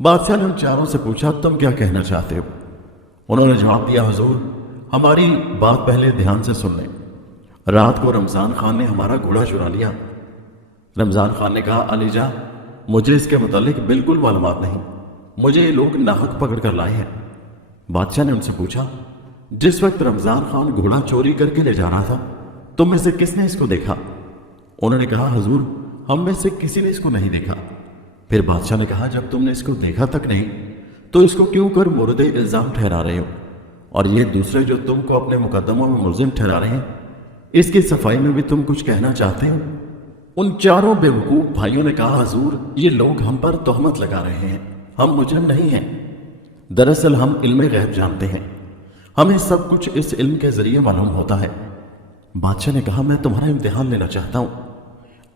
بادشاہ نے ان چاروں سے پوچھا تم کیا کہنا چاہتے ہو؟ انہوں نے جواب دیا حضور ہماری بات پہلے دھیان سے سن لیں، رات کو رمضان خان نے ہمارا گھوڑا چرا لیا۔ رمضان خان نے کہا علی جا مجھے اس کے متعلق بالکل معلومات نہیں، مجھے یہ لوگ ناحق پکڑ کر لائے ہیں۔ بادشاہ نے ان سے پوچھا جس وقت رمضان خان گھوڑا چوری کر کے لے جا رہا تھا تم میں سے کس نے اس کو دیکھا؟ انہوں نے کہا حضور ہم میں سے کسی نے اس کو نہیں دیکھا۔ پھر بادشاہ نے کہا جب تم نے اس کو دیکھا تک نہیں تو اس کو کیوں کر مورد الزام ٹھہرا رہے ہو؟ اور یہ دوسرے جو تم کو اپنے مقدموں میں ملزم ٹھہرا رہے ہیں اس کی صفائی میں بھی تم کچھ کہنا چاہتے ہو؟ ان چاروں بیوقوف بھائیوں نے کہا حضور یہ لوگ ہم پر تہمت لگا رہے ہیں، ہم مجرم نہیں ہیں، دراصل ہم علم غیب جانتے ہیں، ہمیں سب کچھ اس علم کے ذریعے معلوم ہوتا ہے۔ بادشاہ نے کہا میں تمہارا امتحان لینا چاہتا ہوں،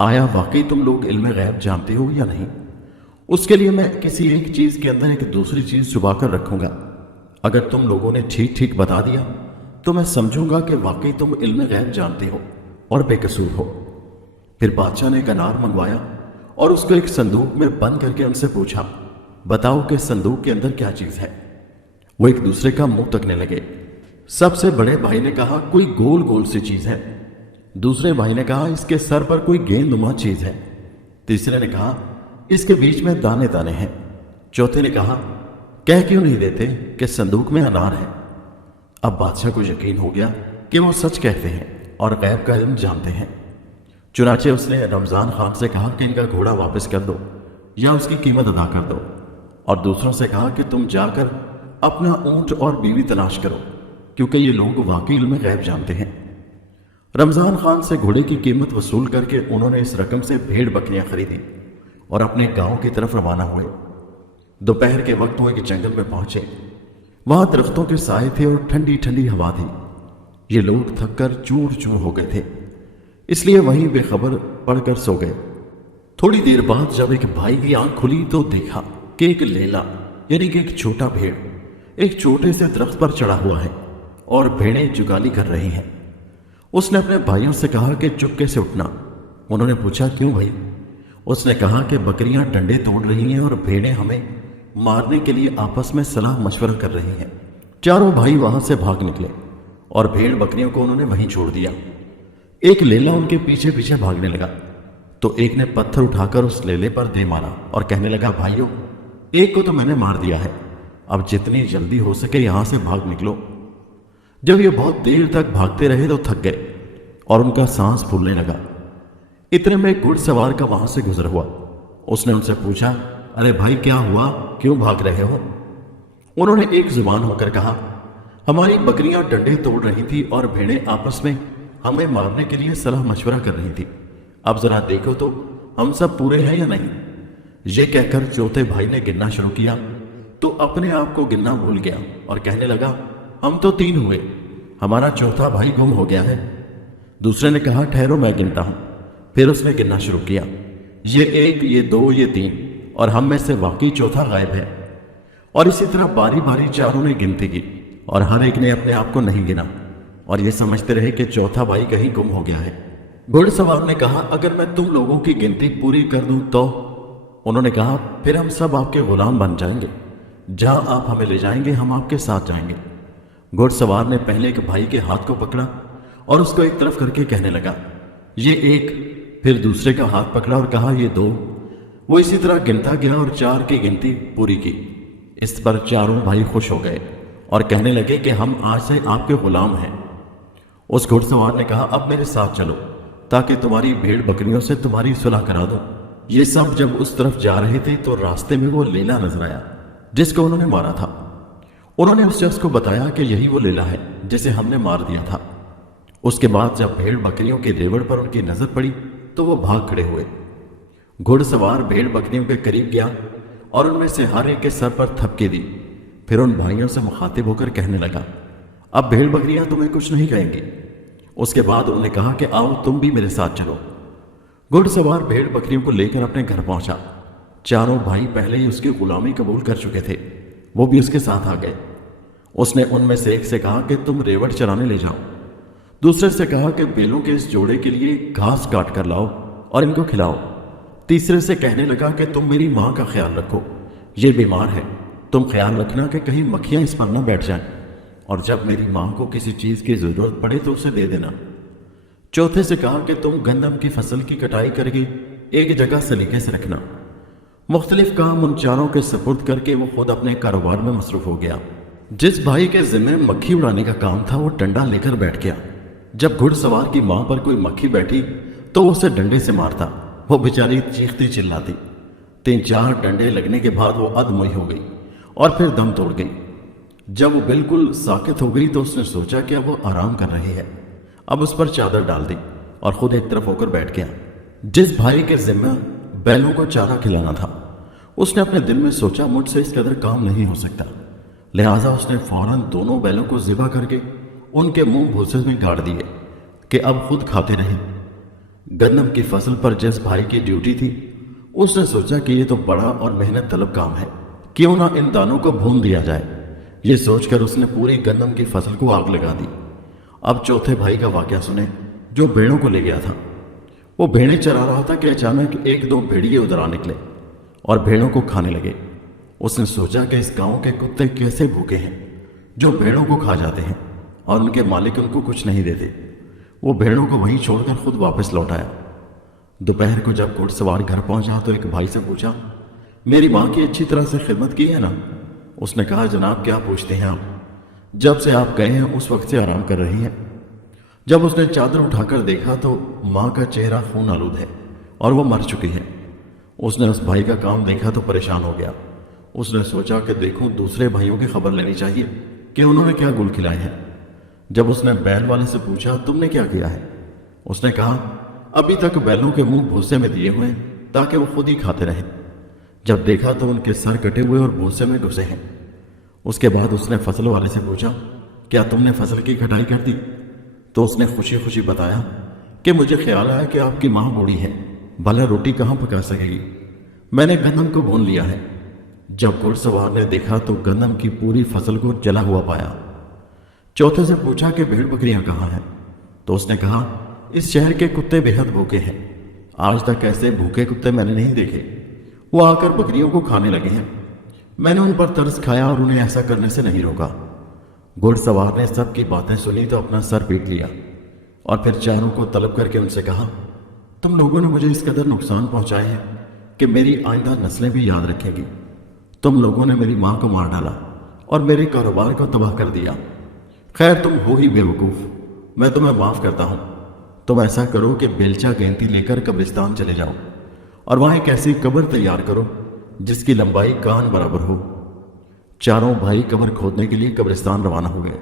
آیا واقعی تم لوگ علم غیب جانتے ہو یا نہیں؟ اس کے لیے میں کسی ایک چیز کے اندر ایک دوسری چیز چھپا کر رکھوں گا، اگر تم لوگوں نے ٹھیک ٹھیک بتا دیا تو میں سمجھوں گا کہ واقعی تم علم غیب جانتے ہو اور بے قصور ہو۔ پھر بادشاہ نے ایک انار منگوایا اور اس کو ایک صندوق میں بند کر کے ان سے پوچھا بتاؤ کہ صندوق کے اندر کیا چیز ہے؟ وہ ایک دوسرے کا منہ تکنے لگے۔ سب سے بڑے بھائی نے کہا کوئی گول گول سی چیز ہے، دوسرے بھائی نے کہا اس کے سر پر کوئی گیند نما چیز ہے، تیسرے نے کہا اس کے بیچ میں دانے دانے ہیں، چوتھے نے کہا کہہ کیوں نہیں دیتے کہ صندوق میں انار ہے؟ اب بادشاہ کو یقین ہو گیا کہ وہ سچ کہتے ہیں اور غیب کا علم جانتے ہیں، چنانچہ اس نے رمضان خان سے کہا کہ ان کا گھوڑا واپس کر دو یا اس کی قیمت ادا کر دو، اور دوسروں سے کہا کہ تم جا کر اپنا اونٹ اور بیوی تلاش کرو کیونکہ یہ لوگ واقعی علم غیب جانتے ہیں۔ رمضان خان سے گھوڑے کی قیمت وصول کر کے انہوں نے اس رقم سے بھیڑ بکریاں خریدی اور اپنے گاؤں کی طرف روانہ ہوئے۔ دوپہر کے وقت وہ ایک جنگل میں پہنچے، وہاں درختوں کے سائے تھے اور ٹھنڈی ٹھنڈی ہوا تھی۔ یہ لوگ تھک کر چور چور ہو گئے تھے، اس لیے وہیں بے خبر پڑ کر سو گئے۔ تھوڑی دیر بعد جب ایک بھائی کی آنکھ کھلی تو دیکھا کہ ایک لیلا یعنی کہ ایک چھوٹا بھیڑ ایک چھوٹے سے درخت پر چڑھا ہوا ہے اور بھیڑیں جگالی کر رہی ہیں۔ اس نے اپنے بھائیوں سے کہا کہ چپکے سے اٹھنا۔ انہوں نے پوچھا کیوں بھائی؟ اس نے کہا کہ بکریاں ڈنڈے توڑ رہی ہیں اور بھیڑیں ہمیں مارنے کے لیے آپس میں صلاح مشورہ کر رہی ہیں۔ چاروں بھائی وہاں سے بھاگ نکلے اور بھیڑ بکریوں کو انہوں نے وہیں چھوڑ دیا۔ ایک لیلا ان کے پیچھے پیچھے بھاگنے لگا تو ایک نے پتھر اٹھا کر اس لیلے پر دے مارا اور کہنے لگا بھائیوں ایک کو تو میں نے مار دیا ہے، اب جتنی جلدی ہو سکے یہاں سے بھاگ نکلو۔ جب یہ بہت دیر تک بھاگتے رہے تو تھک گئے اور ان کا سانس پھولنے لگا۔ اتنے میں گھڑ سوار کا وہاں سے گزر ہوا۔ اس نے ان سے پوچھا ارے بھائی کیا ہوا، کیوں بھاگ رہے ہو؟ انہوں نے ایک زبان ہو کر کہا ہماری بکریاں ڈنڈے توڑ رہی تھی اور بھیڑیں آپس میں ہمیں مارنے کے لیے صلاح مشورہ کر رہی تھی، اب ذرا دیکھو تو ہم سب پورے ہیں یا نہیں؟ یہ کہہ کر چوتھے بھائی نے گننا شروع کیا تو اپنے آپ کو گننا بھول گیا اور کہنے لگا ہم تو 3 ہوئے، ہمارا چوتھا بھائی گم ہو گیا ہے۔ دوسرے نے کہا ٹھہرو میں گنتا ہوں۔ پھر اس نے گننا شروع کیا، یہ 1، یہ 2، یہ 3، اور ہم میں سے واقعی چوتھا غائب ہے۔ اور اسی طرح باری باری چاروں نے گنتی کی اور ہر ایک نے اپنے آپ کو نہیں گنا اور یہ سمجھتے رہے کہ چوتھا بھائی کہیں گم ہو گیا ہے۔ گھڑ سوار نے کہا اگر میں تم لوگوں کی گنتی پوری کر دوں تو؟ انہوں نے کہا پھر ہم سب آپ کے غلام بن جائیں گے، جہاں آپ ہمیں لے جائیں گے ہم آپ کے ساتھ جائیں گے۔ گھڑ سوار نے پہلے ایک بھائی کے ہاتھ کو پکڑا اور اس کو ایک طرف کر کے کہنے لگا یہ 1، پھر دوسرے کا ہاتھ پکڑا اور کہا یہ 2۔ وہ اسی طرح گنتا گیا اور 4 کی گنتی پوری کی۔ اس پر چاروں بھائی خوش ہو گئے اور کہنے لگے کہ ہم آج سے آپ کے غلام ہیں۔ اس گھڑ سوار نے کہا اب میرے ساتھ چلو تاکہ تمہاری بھیڑ بکریوں سے تمہاری صلح کرا دو۔ یہ سب جب اس طرف جا رہے تھے تو راستے میں وہ لیلا نظر آیا جس کو انہوں نے مارا تھا۔ انہوں نے اس شخص کو بتایا کہ یہی وہ لیلا ہے جسے ہم نے مار دیا تھا۔ اس کے بعد جب بھیڑ بکریوں کے ریوڑ پر ان کی نظر پڑی تو وہ بھاگ کھڑے ہوئے۔ گھڑ سوار بھیڑ بکریوں کے قریب گیا اور ان میں سے ہر ایک کے سر پر تھپکی دی، پھر ان بھائیوں سے مخاطب ہو کر کہنے لگا اب بھیڑ بکریاں تمہیں کچھ نہیں کہیں گی۔ اس کے بعد انہوں نے کہا کہ آؤ تم بھی میرے ساتھ چلو۔ گھڑ سوار بھیڑ بکریوں کو لے کر اپنے گھر پہنچا۔ چاروں بھائی پہلے ہی اس کی غلامی قبول کر چکے تھے، وہ بھی اس کے ساتھ آ گئے۔ اس نے ان میں سے ایک سے کہا کہ تم ریوڑ چرانے لے جاؤ، دوسرے سے کہا کہ بیلوں کے اس جوڑے کے لیے گھاس کاٹ کر لاؤ اور ان کو کھلاؤ، تیسرے سے کہنے لگا کہ تم میری ماں کا خیال رکھو، یہ بیمار ہے، تم خیال رکھنا کہ کہیں مکھیاں اس پر نہ بیٹھ جائیں، اور جب میری ماں کو کسی چیز کی ضرورت پڑے تو اسے دے دینا۔ چوتھے سے کہا کہ تم گندم کی فصل کی کٹائی کر کے ایک جگہ سلیقے سے رکھنا۔ مختلف کام ان چاروں کے سپرد کر کے وہ خود اپنے کاروبار میں مصروف ہو گیا۔ جس بھائی کے ذمہ مکھی اڑانے کا کام تھا وہ ڈنڈا لے کر بیٹھ گیا۔ جب گھڑ سوار کی ماں پر کوئی مکھی بیٹھی تو وہ اسے ڈنڈے سے مارتا، وہ بیچاری چیختی چلاتی۔ 3-4 ڈنڈے لگنے کے بعد وہ ادموئی ہو گئی اور پھر دم توڑ گئی۔ جب وہ بالکل ساکت ہو گئی تو اس نے سوچا کہ اب وہ آرام کر رہی ہے، اب اس پر چادر ڈال دی اور خود ایک طرف ہو کر بیٹھ گیا۔ جس بھائی کے ذمہ بیلوں کو چارہ کھلانا تھا اس نے اپنے دل میں سوچا مجھ سے اس قدر کام نہیں ہو سکتا، لہٰذا اس نے فوراً دونوں بیلوں کو ذبح کر کے ان کے منہ بھوسے میں گاڑ دیے کہ اب خود کھاتے رہیں۔ گندم کی فصل پر جس بھائی کی ڈیوٹی تھی اس نے سوچا کہ یہ تو بڑا اور محنت طلب کام ہے، کیوں نہ ان دانوں کو بھون دیا جائے۔ یہ سوچ کر اس نے پوری گندم کی فصل کو آگ لگا دی۔ اب چوتھے بھائی کا واقعہ سنیں جو بھیڑوں کو لے گیا تھا۔ وہ بھیڑیں چرا رہا تھا کہ اچانک 1-2 بھیڑیے ادھر آ نکلے اور بھیڑوں کو کھانے لگے۔ اس نے سوچا کہ اس گاؤں کے کتے کیسے بھوکے ہیں جو بھیڑوں کو کھا جاتے ہیں اور ان کے مالک ان کو کچھ نہیں دیتے۔ وہ بھیڑوں کو وہیں چھوڑ کر خود واپس لوٹ آیا۔ دوپہر کو جب گھڑ سوار گھر پہنچا تو ایک بھائی سے پوچھا میری ماں کی اچھی طرح سے خدمت کی ہے نا؟ اس نے کہا جناب کیا پوچھتے ہیں آپ، جب سے آپ گئے ہیں اس وقت سے آرام کر رہی ہیں۔ جب اس نے چادر اٹھا کر دیکھا تو ماں کا چہرہ خون آلود ہے اور وہ مر چکی ہے۔ اس نے اس بھائی کا کام دیکھا تو پریشان ہو گیا۔ اس نے سوچا کہ دیکھوں دوسرے بھائیوں کی خبر لینی چاہیے کہ انہوں نے کیا گل کھلائے ہیں۔ جب اس نے بیل والے سے پوچھا تم نے کیا کیا ہے، اس نے کہا ابھی تک بیلوں کے منہ بھوسے میں دیے ہوئے تاکہ وہ خود ہی کھاتے رہیں۔ جب دیکھا تو ان کے سر کٹے ہوئے اور بھوسے میں گھسے ہیں۔ اس کے بعد اس نے فصل والے سے پوچھا کیا تم نے فصل کی کٹائی کر دی؟ تو اس نے خوشی خوشی بتایا کہ مجھے خیال آیا کہ آپ کی ماں بوڑھی ہے، بھلا روٹی کہاں پکا سکے گی، میں نے گندم کو بھون لیا ہے۔ جب گھڑ سوار نے دیکھا تو گندم کی پوری فصل کو جلا ہوا پایا۔ چوتھے سے پوچھا کہ بھیڑ بکریاں کہاں ہیں؟ تو اس نے کہا اس شہر کے کتے بے حد بھوکے ہیں، آج تک ایسے بھوکے کتے میں نے نہیں دیکھے، وہ آ کر بکریوں کو کھانے لگے ہیں۔ میں نے ان پر ترس کھایا اور انہیں ایسا کرنے سے نہیں روکا۔ گھڑ سوار نے سب کی باتیں سنی تو اپنا سر پیٹ لیا اور پھر چاروں کو طلب کر کے ان سے کہا تم لوگوں نے مجھے اس قدر نقصان پہنچائے ہیں کہ میری آئندہ نسلیں بھی یاد رکھیں گی۔ تم لوگوں نے میری ماں کو مار ڈالا اور میرے کاروبار کو تباہ کر دیا۔ خیر تم ہو ہی بے وقوف، میں تمہیں معاف کرتا ہوں۔ تم ایسا کرو کہ بیلچہ گینتی لے کر قبرستان چلے جاؤ اور وہاں ایک ایسی قبر تیار کرو جس کی لمبائی کان برابر ہو۔ چاروں بھائی قبر کھودنے کے لیے قبرستان روانہ ہو گئے۔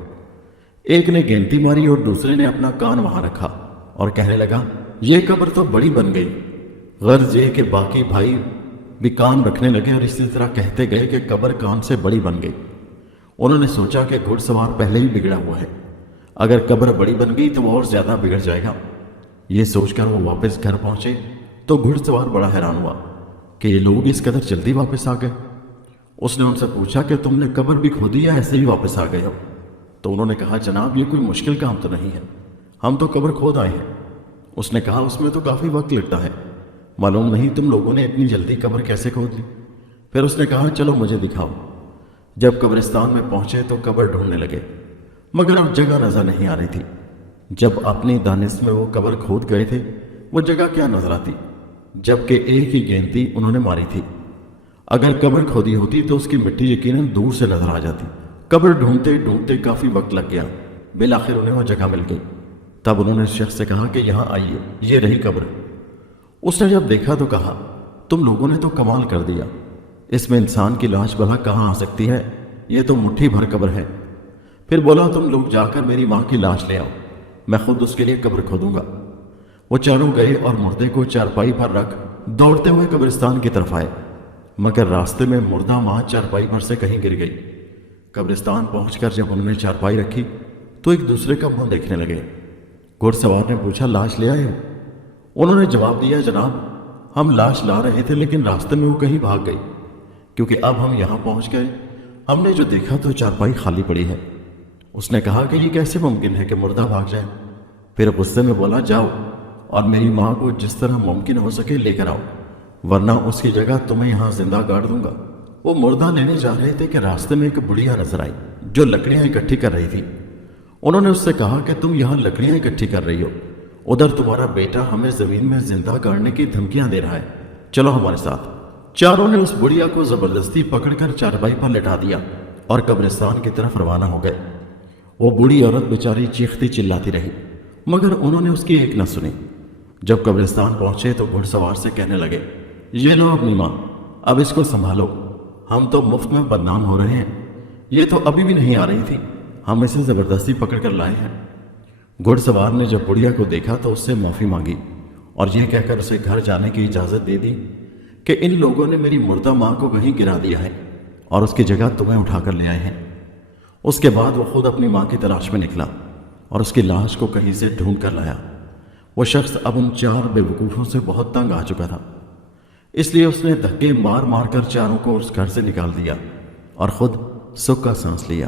ایک نے گینتی ماری اور دوسرے نے اپنا کان وہاں رکھا اور کہنے لگا یہ قبر تو بڑی بن گئی۔ غرض یہ کہ باقی بھائی بھی کان رکھنے لگے اور اسی طرح کہتے گئے کہ قبر کان سے بڑی بن گئی۔ انہوں نے سوچا کہ گھڑ سوار پہلے ہی بگڑا ہوا ہے، اگر قبر بڑی بن گئی تو وہ اور زیادہ بگڑ جائے گا۔ یہ سوچ کر وہ واپس گھر پہنچے تو گھڑ سوار بڑا حیران ہوا کہ یہ لوگ اس قدر جلدی واپس آ گئے۔ اس نے ان سے پوچھا کہ تم نے قبر بھی کھودی یا ایسے ہی واپس آ گئے ہو؟ تو انہوں نے کہا جناب یہ کوئی مشکل کام تو نہیں ہے، ہم تو قبر کھود آئے ہیں۔ اس نے کہا اس میں تو کافی وقت لگتا ہے، معلوم نہیں تم لوگوں نے اتنی جلدی قبر کیسے کھود لی؟ پھر اس نے کہا چلو مجھے دکھاؤ۔ جب قبرستان میں پہنچے تو قبر ڈھونڈنے لگے مگر اب جگہ نظر نہیں آ رہی تھی۔ جب اپنی دانست میں وہ قبر کھود گئے تھے وہ جگہ کیا نظر آتی، جبکہ ایک ہی گینتی انہوں نے ماری تھی۔ اگر قبر کھودی ہوتی تو اس کی مٹی یقیناً دور سے نظر آ جاتی۔ قبر ڈھونڈتے ڈھونڈتے کافی وقت لگ گیا، بالآخر انہیں وہ جگہ مل گئی۔ تب انہوں نے شخص سے کہا کہ یہاں آئیے، یہ رہی قبر۔ اس نے جب دیکھا تو کہا تم لوگوں نے تو کمال کر دیا، اس میں انسان کی لاش بھلا کہاں آ سکتی ہے، یہ تو مٹھی بھر قبر ہے۔ پھر بولا تم لوگ جا کر میری ماں کی لاش لے آؤ، میں خود اس کے لیے قبر کھودوں گا۔ وہ چاروں گئے اور مردے کو چارپائی پر رکھ دوڑتے ہوئے قبرستان کی طرف آئے، مگر راستے میں مردہ ماں چارپائی پر سے کہیں گر گئی۔ قبرستان پہنچ کر جب انہوں نے چارپائی رکھی تو ایک دوسرے کا منہ دیکھنے لگے۔ گھڑ سوار نے پوچھا لاش لے آئے ہو؟ انہوں نے جواب دیا جناب ہم لاش لا رہے تھے لیکن راستے میں وہ کہیں بھاگ گئی، کیونکہ اب ہم یہاں پہنچ گئے ہم نے جو دیکھا تو چارپائی خالی پڑی ہے۔ اس نے کہا کہ یہ کیسے ممکن ہے کہ مردہ بھاگ جائے؟ پھر غصے میں بولا جاؤ اور میری ماں کو جس طرح ممکن ہو سکے لے کر آؤ، ورنہ اس کی جگہ تمہیں یہاں زندہ گاڑ دوں گا۔ وہ مردہ لینے جا رہے تھے کہ راستے میں ایک بڑھیا نظر آئی جو لکڑیاں اکٹھی کر رہی تھی۔ انہوں نے اس سے کہا کہ تم یہاں لکڑیاں اکٹھی کر رہی ہو، ادھر تمہارا بیٹا ہمیں زمین میں زندہ گاڑنے کی دھمکیاں دے رہا ہے، چلو ہمارے ساتھ۔ چاروں نے اس بڑھیا کو زبردستی پکڑ کر چارپائی پر لٹا دیا اور قبرستان کی طرف روانہ ہو گئے۔ وہ بوڑھی عورت بیچاری چیختی چلاتی رہی مگر انہوں نے اس کی ایک نہ سنی۔ جب قبرستان پہنچے تو گھڑ سوار سے کہنے لگے، یہ لو اپنی ماں، اب اس کو سنبھالو، ہم تو مفت میں بدنام ہو رہے ہیں، یہ تو ابھی بھی نہیں آ رہی تھی، ہم اسے زبردستی پکڑ کر لائے ہیں۔ گھڑ سوار نے جب بڑھیا کو دیکھا تو اس سے معافی مانگی اور یہ کہہ کر اسے گھر جانے کی اجازت دے دی کہ ان لوگوں نے میری مردہ ماں کو کہیں گرا دیا ہے اور اس کی جگہ تمہیں اٹھا کر لے آئے ہیں۔ اس کے بعد وہ خود اپنی ماں کی تلاش میں نکلا اور اس کی لاش کو کہیں سے ڈھونڈ کر لایا۔ وہ شخص اب ان 4 بے وقوفوں سے بہت تنگ آ چکا تھا، اس لیے اس نے دھکے مار مار کر چاروں کو اس گھر سے نکال دیا اور خود سکھ کا سانس لیا۔